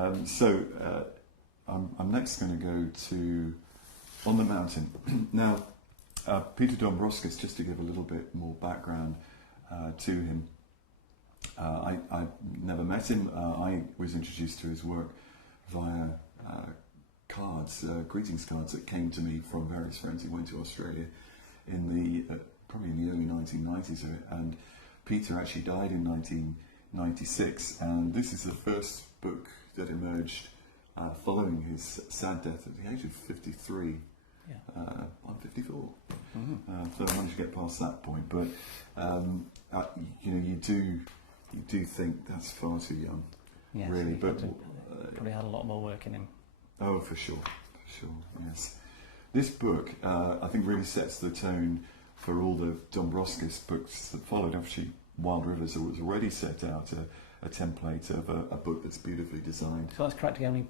I'm next going to go to On the Mountain. Now, Peter Dombrovskis, just to give a little bit more background to him, I never met him. I was introduced to his work via cards, greetings cards that came to me from various friends who went to Australia in the probably in the early 1990s, and Peter actually died in 1996, and this is the first book that emerged following his sad death at the age of 53. Yeah. I'm 54, Mm-hmm. so I managed to get past that point. But you do think that's far too young, Yes, really. But probably had a lot more work in him. oh, for sure, yes. This book, I think, really sets the tone for all the Dombroskis books that followed. Actually, Wild Rivers was already set out a template of a book that's beautifully designed. So that's correct. He only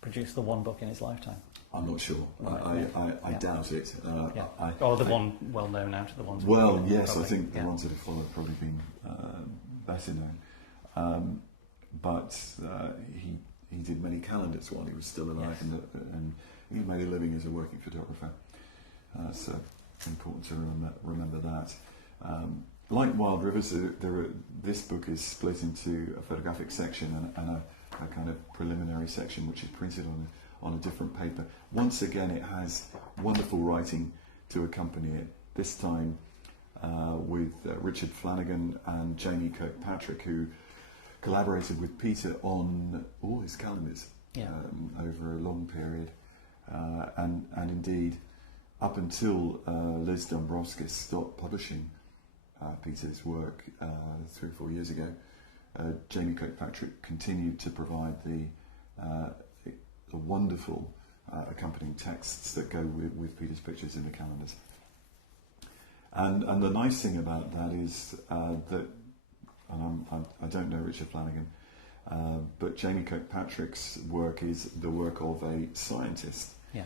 produced the one book in his lifetime. I'm not sure. Right, I doubt it. Or the one well known out of the ones. Well, yes, probably. I think the ones that have followed have probably been better known. But he did many calendars while he was still alive, Yes. and he made a living as a working photographer. So important to remember that. Like Wild Rivers, this book is split into a photographic section and a kind of preliminary section, which is printed on a different paper. Once again, it has wonderful writing to accompany it. This time with Richard Flanagan and Jamie Kirkpatrick, who collaborated with Peter on all his calendars over a long period, and indeed up until Liz Dombrovskis stopped publishing Peter's work 3 or 4 years ago. Jamie Kirkpatrick continued to provide the wonderful accompanying texts that go with Peter's pictures in the calendars. And the nice thing about that is that, and I don't know Richard Flanagan, but Jamie Kirkpatrick's work is the work of a scientist. Yeah.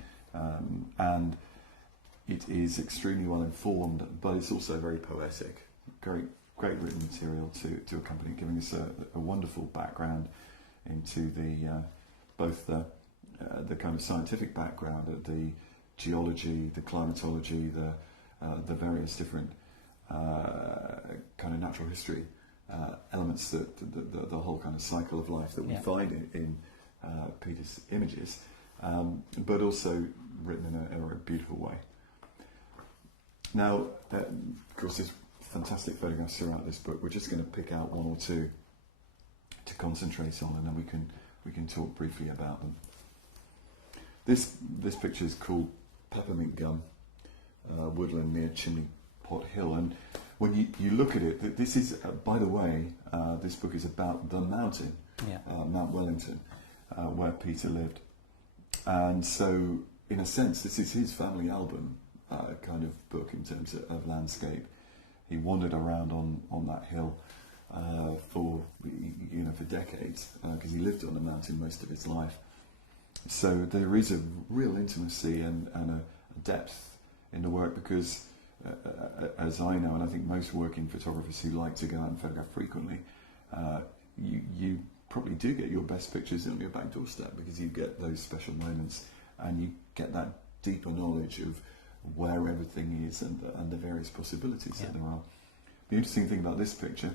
And it is extremely well informed, but it's also very poetic. Great written material to accompany, giving us a wonderful background into both the kind of scientific background, the geology, the climatology, the various different kind of natural history elements, that the whole kind of cycle of life that we find in Peter's images, but also written in a beautiful way. Now, of course, there's fantastic photographs throughout this book. We're just going to pick out one or two to concentrate on, and then we can talk briefly about them. This picture is called Peppermint Gum Woodland near Chimney Pot Hill, and when you look at it, this is, by the way, this book is about the mountain, Mount Wellington, where Peter lived, and so in a sense this is his family album kind of book in terms of landscape. He wandered around on that hill for decades, because he lived on the mountain most of his life. So there is a real intimacy and a depth in the work, because as I know, and I think most working photographers who like to go out and photograph frequently, you probably do get your best pictures on your back doorstep, because you get those special moments and you get that deeper knowledge of where everything is and the various possibilities that there are. The interesting thing about this picture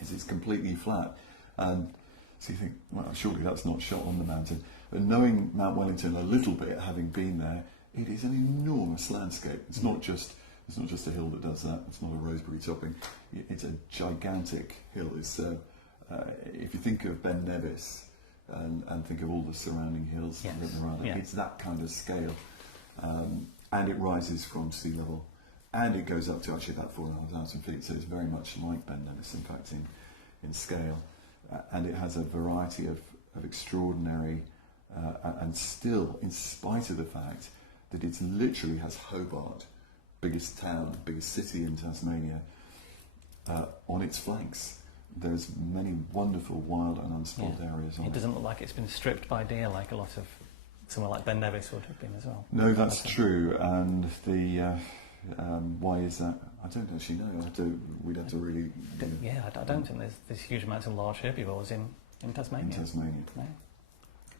is it's completely flat, and so you think, well, surely that's not shot on the mountain. But knowing Mount Wellington a little bit, having been there, it is an enormous landscape. It's not just a hill that does that. It's not a Rosebery topping. It's a gigantic hill. It's if you think of Ben Nevis and think of all the surrounding hills around it, it's that kind of scale. And it rises from sea level, and it goes up to actually about 4,500 feet, so it's very much like Ben Nevis, in fact, in scale. And it has a variety of extraordinary, and still, in spite of the fact that it literally has Hobart, biggest town, biggest city in Tasmania, on its flanks. There's many wonderful wild and unspotted areas on it. It doesn't look like it's been stripped by deer like a lot of somewhere like Ben Nevis would have been as well. No, that's true. And why is that? I don't actually know. We'd have to really. I don't think there's huge amounts of large herbivores in In Tasmania? In Tasmania. No.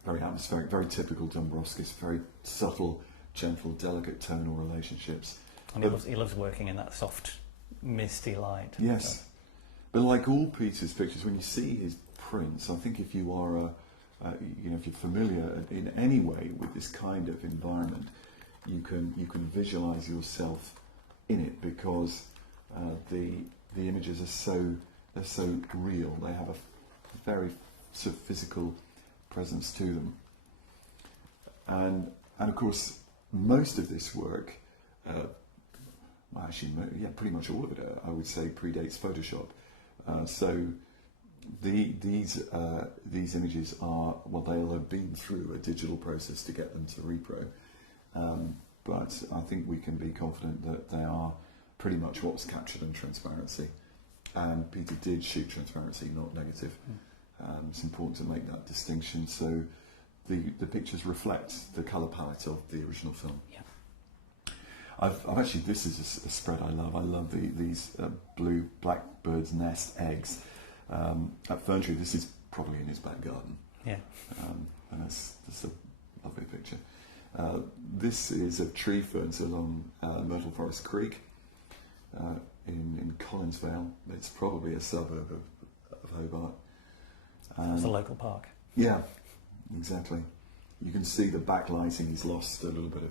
Very atmospheric, very typical Dombroskis, very subtle, gentle, delicate tonal relationships. And he loves working in that soft, misty light. Yes. But like all Peter's pictures, when you see his prints, I think if you are if you're familiar in any way with this kind of environment, you can visualize yourself in it, because the images are so real. They have a very sort of physical presence to them, and of course most of this work, pretty much all of it, I would say, predates Photoshop. So these images are, well, they'll have been through a digital process to get them to repro, but I think we can be confident that they are pretty much what was captured in transparency, and Peter did shoot transparency, not negative. It's important to make that distinction, so the pictures reflect the colour palette of the original film. Yeah. I've actually, this is a spread I love. I love these blue blackbird's nest eggs at Ferntree. This is probably in his back garden. Yeah. And that's a lovely picture. This is of tree ferns along Myrtle Forest Creek in Collinsvale. It's probably a suburb of Hobart. It's a local park. Yeah, exactly. You can see the backlighting. He's lost a little bit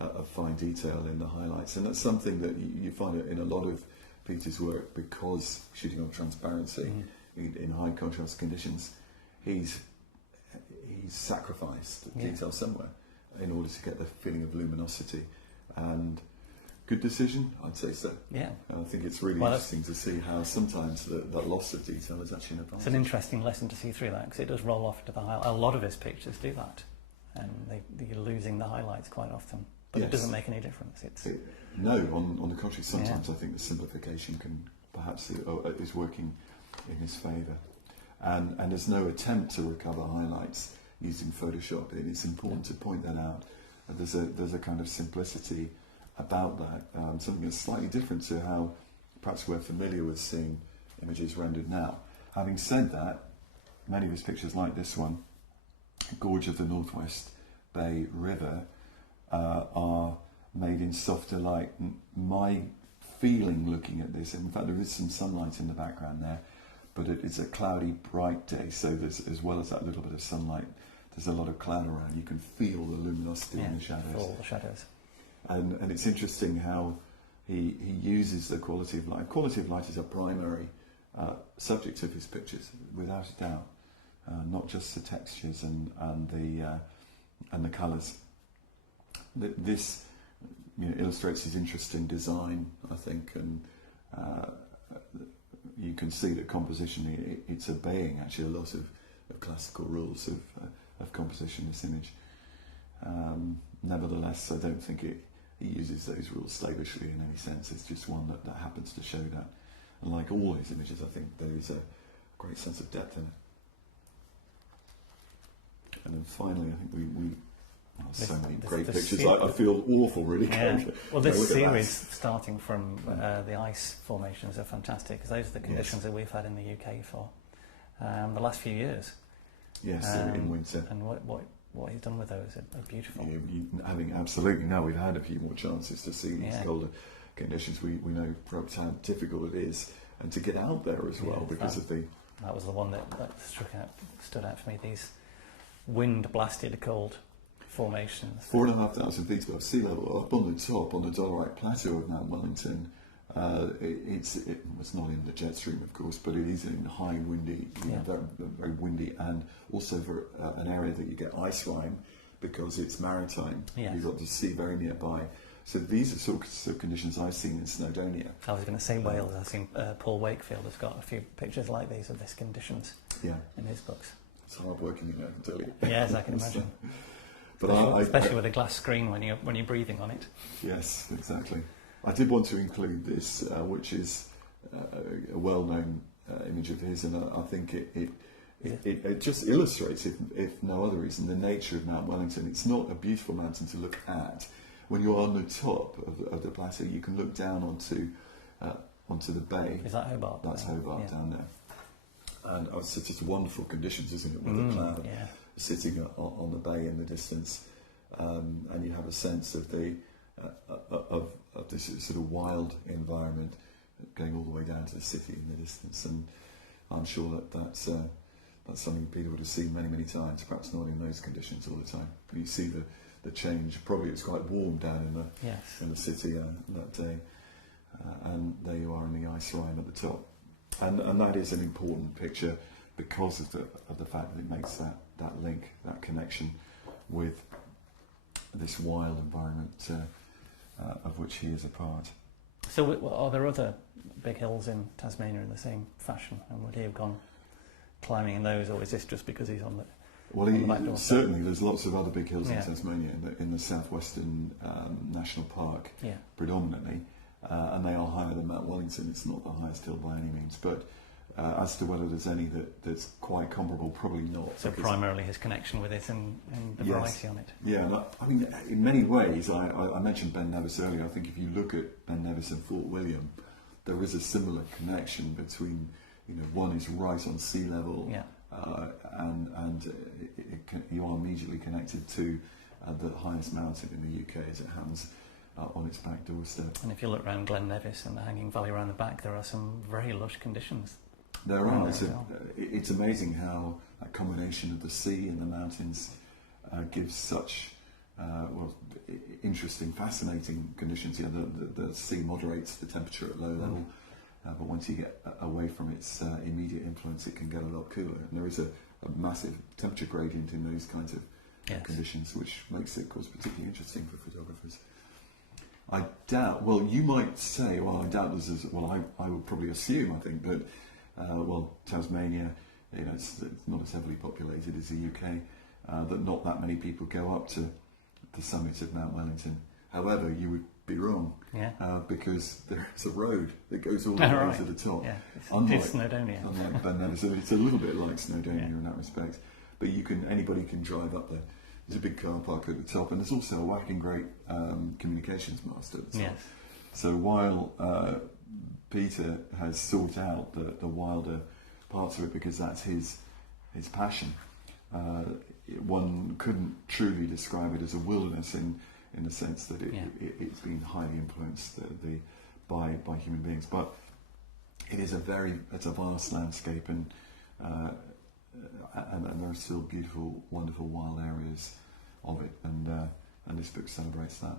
of fine detail in the highlights, and that's something that you find in a lot of Peter's work, because shooting on transparency in high contrast conditions, he's sacrificed detail somewhere in order to get the feeling of luminosity. And good decision, I'd say so. Yeah. And I think it's really interesting to see how sometimes that loss of detail is actually an advantage. It's an interesting lesson to see through that, because it does roll off to the highlight. A lot of his pictures do that, and you're losing the highlights quite often. But it doesn't make any difference. No, on the contrary, sometimes I think the simplification can perhaps is working in his favour. And there's no attempt to recover highlights using Photoshop. It's important to point that out. There's a kind of simplicity about that, something that's slightly different to how perhaps we're familiar with seeing images rendered now. Having said that, many of his pictures, like this one, Gorge of the Northwest Bay River, are made in softer light. My feeling looking at this, in fact there is some sunlight in the background there, but it's a cloudy, bright day, so there's, as well as that little bit of sunlight, there's a lot of cloud around. You can feel the luminosity in the shadows. All the shadows. And it's interesting how he uses the quality of light. Quality of light is a primary subject of his pictures, without a doubt. Not just the textures and the colours. This illustrates his interest in design, I think, and you can see that composition, it's obeying actually a lot of classical rules of composition, this image. Nevertheless, I don't think he uses those rules slavishly in any sense. It's just one that happens to show that. And like all his images, I think there is a great sense of depth in it. And then finally, I think we so many great pictures. I feel awful, really. Yeah. Well, this series, starting from the ice formations, are fantastic, because those are the conditions that we've had in the UK for the last few years. Yes, in winter. And what he's done with those are beautiful. Now we've had a few more chances to see these colder conditions. We know perhaps how difficult it is, and to get out there as well, because of the... That was the one that stood out for me, these wind-blasted cold formations. 4,500 feet above sea level, up on the top, on the Dolerite Plateau of Mount Wellington. It's not in the jet stream, of course, but it is in high windy, very, very windy, and also for an area that you get ice rime, because it's maritime. Yes. You've got the sea very nearby. So these are sorts of conditions I've seen in Snowdonia. I was going to say Wales. I've seen Paul Wakefield has got a few pictures like these of these conditions in his books. It's hard working, I can tell you. Yes, I can imagine. But especially with a glass screen when you're breathing on it. Yes, exactly. I did want to include this, which is a well-known image of his, and I think it just illustrates, if no other reason, the nature of Mount Wellington. It's not a beautiful mountain to look at. When you're on the top of the plateau, you can look down onto the bay. Is that Hobart? That's Hobart down there. And it's just wonderful conditions, isn't it? With the cloud sitting on the bay in the distance, and you have a sense of the of this sort of wild environment going all the way down to the city in the distance. And I'm sure that's something Peter would have seen many times, perhaps not in those conditions all the time. But you see the change. Probably it's quite warm down in the city that day, and there you are in the ice rime at the top. And that is an important picture because of the fact that it makes that link, that connection with this wild environment of which he is a part. So are there other big hills in Tasmania in the same fashion? And would he have gone climbing in those, or is this just because he's on the... Well, certainly there's lots of other big hills in Tasmania, in the southwestern national park predominantly. And they are higher than Mount Wellington. It's not the highest hill by any means, but as to whether there's any that's quite comparable, probably not. So primarily his connection with it and the variety on it. Yeah, I mean, in many ways, I mentioned Ben Nevis earlier. I think if you look at Ben Nevis and Fort William, there is a similar connection between, one is right on sea level, and you are immediately connected to the highest mountain in the UK as it happens. On its back doorstep. And if you look around Glen Nevis and the hanging valley around the back, there are some very lush conditions. There are. It's amazing how a combination of the sea and the mountains gives such interesting, fascinating conditions. The sea moderates the temperature at low level, but once you get away from its immediate influence, it can get a lot cooler. And there is a massive temperature gradient in those kinds of conditions, which makes it, of course, particularly interesting for photographers. I doubt, well, you might say, I doubt this is, I would probably assume, I think, that, Tasmania, it's not as heavily populated as the UK, that not that many people go up to the summit of Mount Wellington. However, you would be wrong, because there's a road that goes all the way to the top. Yeah, it's Snowdonia. Unlike Ben Nevis, it's a little bit like Snowdonia in that respect, but anybody can drive up there. There's a big car park at the top, and there's also a whacking great communications mast at the top. Yes. So while Peter has sought out the wilder parts of it because that's his passion, one couldn't truly describe it as a wilderness in the sense that it's been highly influenced by human beings. But it is it's a vast landscape, and there are still beautiful, wonderful wild areas of it, and this book celebrates that.